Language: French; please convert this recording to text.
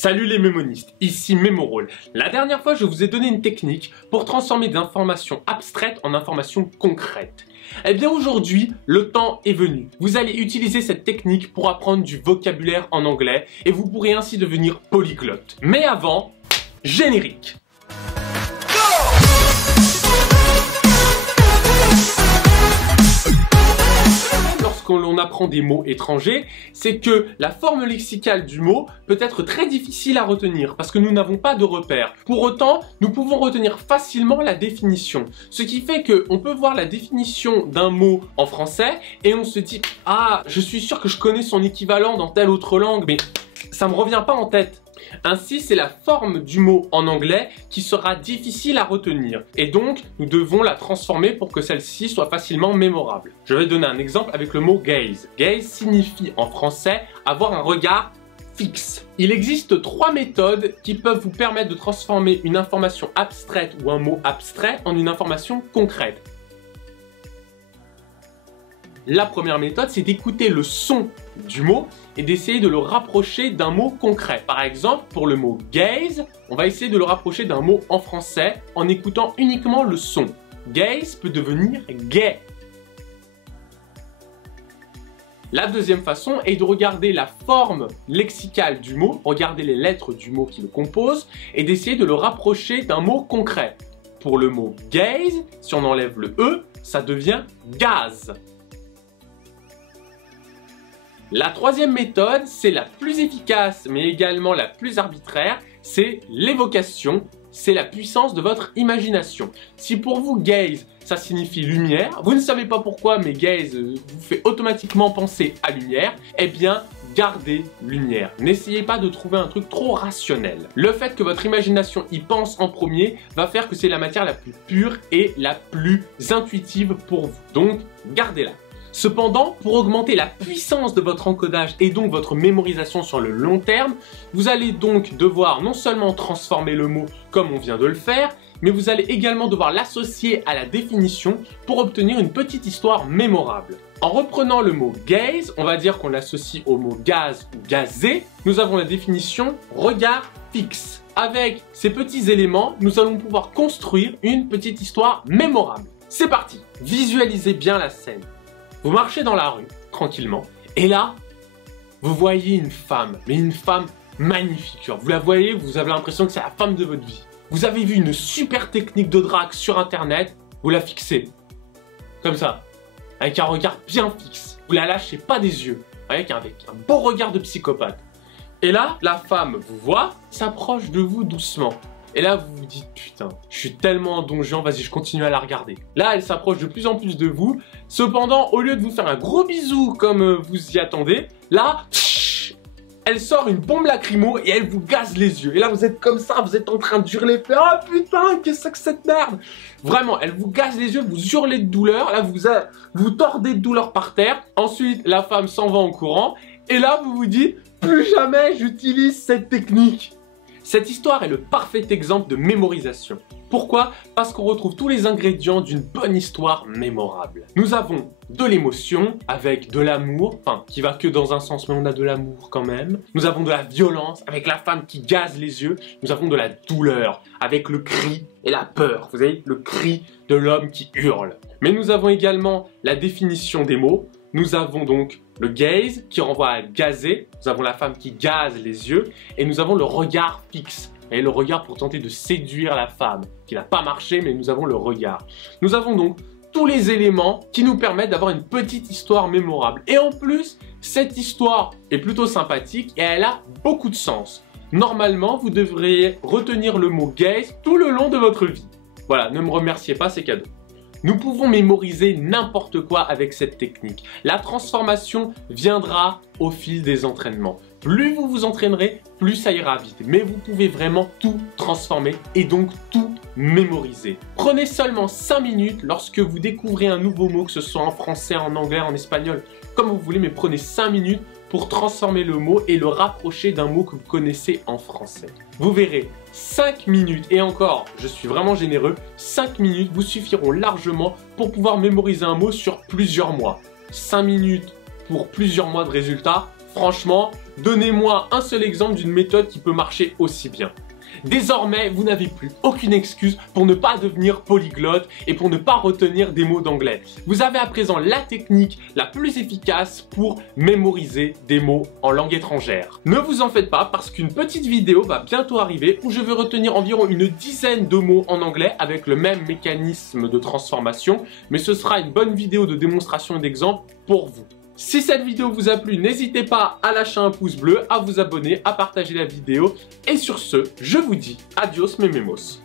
Salut les mémonistes, ici Mémorole. La dernière fois, je vous ai donné une technique pour transformer des informations abstraites en informations concrètes. Eh bien aujourd'hui, le temps est venu. Vous allez utiliser cette technique pour apprendre du vocabulaire en anglais et vous pourrez ainsi devenir polyglotte. Mais avant, générique. Quand l'on apprend des mots étrangers, c'est que la forme lexicale du mot peut être très difficile à retenir parce que nous n'avons pas de repères. Pour autant, nous pouvons retenir facilement la définition. Ce qui fait qu'on peut voir la définition d'un mot en français et on se dit « Ah, je suis sûr que je connais son équivalent dans telle autre langue, mais ça me revient pas en tête ». Ainsi, c'est la forme du mot en anglais qui sera difficile à retenir. Et donc, nous devons la transformer pour que celle-ci soit facilement mémorable. Je vais donner un exemple avec le mot gaze. Gaze signifie en français avoir un regard fixe. Il existe 3 méthodes qui peuvent vous permettre de transformer une information abstraite ou un mot abstrait en une information concrète. La première méthode, c'est d'écouter le son du mot et d'essayer de le rapprocher d'un mot concret. Par exemple, pour le mot gaze, on va essayer de le rapprocher d'un mot en français en écoutant uniquement le son. Gaze peut devenir gay. La deuxième façon est de regarder la forme lexicale du mot, regarder les lettres du mot qui le compose et d'essayer de le rapprocher d'un mot concret. Pour le mot gaze, si on enlève le E, ça devient gaz. La troisième méthode, c'est la plus efficace mais également la plus arbitraire, c'est l'évocation, c'est la puissance de votre imagination. Si pour vous gaze, ça signifie lumière, vous ne savez pas pourquoi mais gaze vous fait automatiquement penser à lumière, eh bien gardez lumière. N'essayez pas de trouver un truc trop rationnel. Le fait que votre imagination y pense en premier va faire que c'est la matière la plus pure et la plus intuitive pour vous. Donc gardez-la. Cependant, pour augmenter la puissance de votre encodage et donc votre mémorisation sur le long terme, vous allez donc devoir non seulement transformer le mot comme on vient de le faire, mais vous allez également devoir l'associer à la définition pour obtenir une petite histoire mémorable. En reprenant le mot gaze, on va dire qu'on l'associe au mot gaz ou gazé, nous avons la définition regard fixe. Avec ces petits éléments, nous allons pouvoir construire une petite histoire mémorable. C'est parti! Visualisez bien la scène. Vous marchez dans la rue, tranquillement, et là, vous voyez une femme, mais une femme magnifique. Vous la voyez, vous avez l'impression que c'est la femme de votre vie. Vous avez vu une super technique de drague sur internet, vous la fixez, comme ça, avec un regard bien fixe. Vous la lâchez pas des yeux, avec un beau regard de psychopathe. Et là, la femme vous voit, s'approche de vous doucement. Et là, vous vous dites, putain, je suis tellement un don Juan, vas-y, je continue à la regarder. Là, elle s'approche de plus en plus de vous. Cependant, au lieu de vous faire un gros bisou comme vous y attendez, là, elle sort une bombe lacrymo et elle vous gaze les yeux. Et là, vous êtes comme ça, vous êtes en train de hurler, oh putain, qu'est-ce que c'est que cette merde? Vraiment, elle vous gaze les yeux, vous hurlez de douleur. Là, vous tordez de douleur par terre. Ensuite, la femme s'en va en courant. Et là, vous vous dites, plus jamais j'utilise cette technique. Cette histoire est le parfait exemple de mémorisation. Pourquoi? Parce qu'on retrouve tous les ingrédients d'une bonne histoire mémorable. Nous avons de l'émotion avec de l'amour, enfin qui va que dans un sens mais on a de l'amour quand même. Nous avons de la violence avec la femme qui gaze les yeux. Nous avons de la douleur avec le cri et la peur. Vous savez, le cri de l'homme qui hurle. Mais nous avons également la définition des mots. Nous avons donc le gaze qui renvoie à gazer, nous avons la femme qui gaze les yeux et nous avons le regard fixe. Et le regard pour tenter de séduire la femme, qui n'a pas marché mais nous avons le regard. Nous avons donc tous les éléments qui nous permettent d'avoir une petite histoire mémorable. Et en plus, cette histoire est plutôt sympathique et elle a beaucoup de sens. Normalement, vous devriez retenir le mot gaze tout le long de votre vie. Voilà, ne me remerciez pas, c'est cadeau. Nous pouvons mémoriser n'importe quoi avec cette technique. La transformation viendra au fil des entraînements. Plus vous vous entraînerez, plus ça ira vite. Mais vous pouvez vraiment tout transformer et donc tout mémoriser. Prenez seulement 5 minutes lorsque vous découvrez un nouveau mot, que ce soit en français, en anglais, en espagnol, comme vous voulez, mais prenez 5 minutes pour transformer le mot et le rapprocher d'un mot que vous connaissez en français. Vous verrez, 5 minutes, et encore, je suis vraiment généreux, 5 minutes vous suffiront largement pour pouvoir mémoriser un mot sur plusieurs mois. 5 minutes pour plusieurs mois de résultats, Franchement, donnez-moi un seul exemple d'une méthode qui peut marcher aussi bien. Désormais, vous n'avez plus aucune excuse pour ne pas devenir polyglotte et pour ne pas retenir des mots d'anglais. Vous avez à présent la technique la plus efficace pour mémoriser des mots en langue étrangère. Ne vous en faites pas parce qu'une petite vidéo va bientôt arriver où je vais retenir environ une dizaine de mots en anglais avec le même mécanisme de transformation, mais ce sera une bonne vidéo de démonstration et d'exemple pour vous. Si cette vidéo vous a plu, n'hésitez pas à lâcher un pouce bleu, à vous abonner, à partager la vidéo. Et sur ce, je vous dis adios mes mémos.